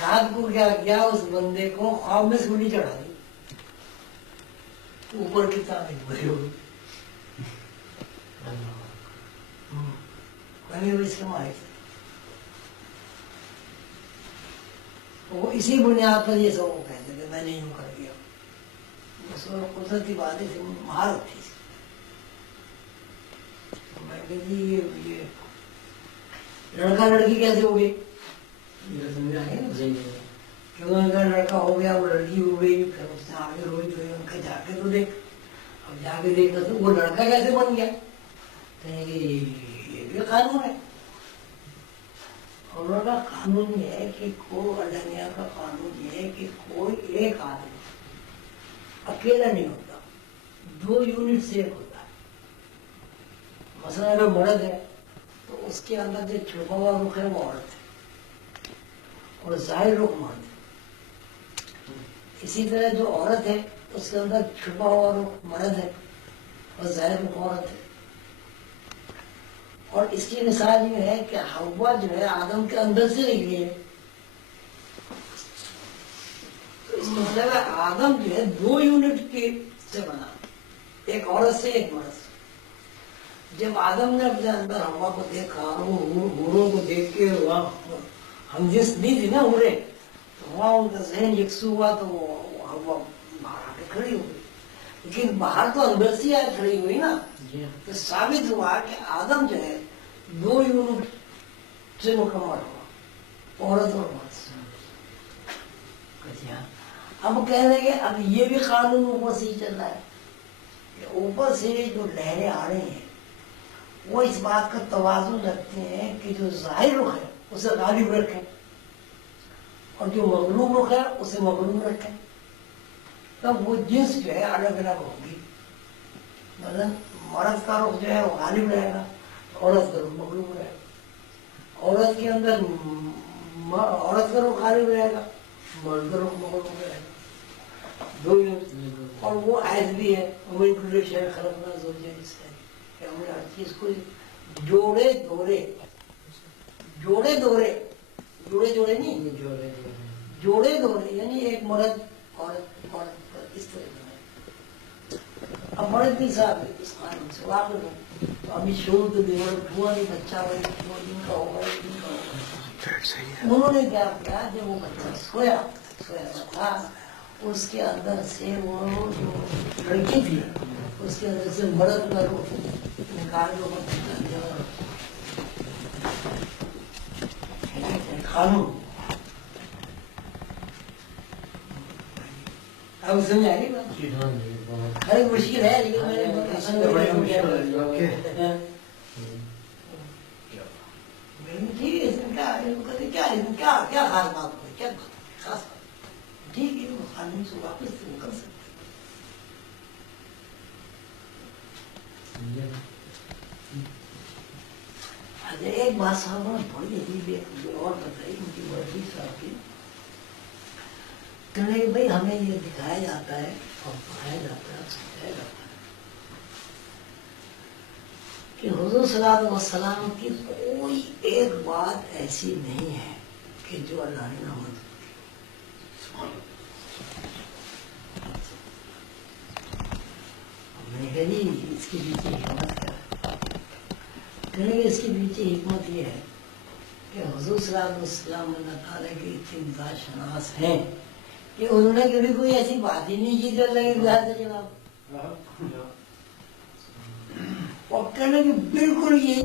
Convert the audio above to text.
رات کو کیا کیا اس بندے کو خواب میں سونی چڑھا دی اوپر کی تعمیر بھری ہوگی اس کے ماہر سے وہ اسی بنیاد پر یہ سب وہ کہتے کہ میں نے یوں کر دیا بس وہ قدرتی بات ہے مہارت تھی میں کہ جی یہ لڑکا لڑکی کیسے ہو گئی کیوں اگر لڑکا ہو گیا وہ لڑکی ہو گئی پھر اس نے آگے روئی جو ان کا جا کے تو دیکھ اب جا کے دیکھا تو وہ لڑکا کیسے بن گیا کہیں کہ یہ بھی قانون ہے اور انہوں کا قانون یہ ہے کہ کوئی اللہ کا قانون یہ ہے کہ کوئی ایک آدمی اکیلا نہیں ہوتا 2 یونٹ سے ایک ہوتا ہے مثلا اگر مرد ہے تو اس کے اندر جو چھپا ہوا رخ ہے وہ عورت ہے اور ظاہر رخ مرد ہے اسی طرح جو عورت ہے اس کے اندر چھپا ہوا رخ مرد ہے اور ظاہر رخ عورت ہے اور اس کی مثال یہ ہے کہ حوا جو ہے آدم کے اندر سے نکلی ہے تو اس مطلب ہے آدم جو ہے 2 یونٹ کے سے بنا ایک عورت سے ایک مرد سے جب آدم نے اپنے اندر حوا کو دیکھا اور وہ حوروں کو دیکھ کے ہم جس نہیں تھی نا حورے تو وہاں ان کا ذہن یکسو ہوا تو وہ حوا باہر آ کے کھڑی ہو گئی لیکن باہر تو اندر سے آج کھڑی ہوئی نا تو ثابت ہوا کہ آدم جو ہے 2 یونٹ سے مکمل ہوا عورت اور مرد سے اب کہہ رہے کہ اب یہ بھی قانون اوپر سے ہی چل رہا ہے کہ اوپر سے جو لہریں آ رہی ہیں وہ اس بات کا توازن رکھتے ہیں کہ جو ظاہر رخ ہے اسے غالب رکھیں اور جو مغلوب رخ ہے اسے مغلوب رکھیں تب وہ جنس جو ہے الگ الگ ہوگی مثلا مرد کا رخ جو ہے وہ غالب رہے گا عورت کا رخ مغلوب رہے گا عورت کے اندر عورت کا رخ غالب رہے گا مرد کا رخ مغلوب رہے گا 2 یونٹ اور وہ عائد بھی ہے خلقنا زوجین کہ ہم نے ہر چیز کو جوڑے دورے جوڑے دورے جوڑے جوڑے نہیں جوڑے دورے یعنی ایک مرد عورت عورت اس طرح بنائے اب مرد بھی صاحب اس قانون سے واقف ہے تو ابھی شروع تو دیور ہوا نہیں بچہ بھائی 2 دن کا ہوگا 1 دن کا ہوگا انہوں نے کیا کیا جب وہ بچہ سویا تھا اس کے اندر سے وہ جو لڑکی تھی اس کے اندر سے مرد کا روح نکال دو قانون اب سمجھ آ گئی بات ارے مشکل ہے لیکن میں کیا خاص بات ہو کیا خاص بات ٹھیک ہے وہ قانون سے واپس وہ کر سکتے ایک بات صاحب بڑی عجیب ایک اور بتائی مجھے بڑی صاحب کی کہ بھائی ہمیں یہ دکھایا جاتا ہے اور پڑھایا جاتا ہے سمجھایا جاتا ہے کہ حضور صلی اللہ علیہ وسلم کی کوئی ایک بات ایسی نہیں ہے کہ جو اللہ نے نہ منظور میں نے کہا جی اس کے پیچھے حکمت کیا ہے کہنے کہ اس کے پیچھے حکمت یہ ہے کہ حضور صلی اللہ علیہ وسلم اللہ تعالیٰ کے اتنے مزاج شناس ہیں کہ انہوں نے کبھی کوئی ایسی بات ہی نہیں کی جو اللہ کے گھر سے جناب اور کہنے کہ بالکل یہ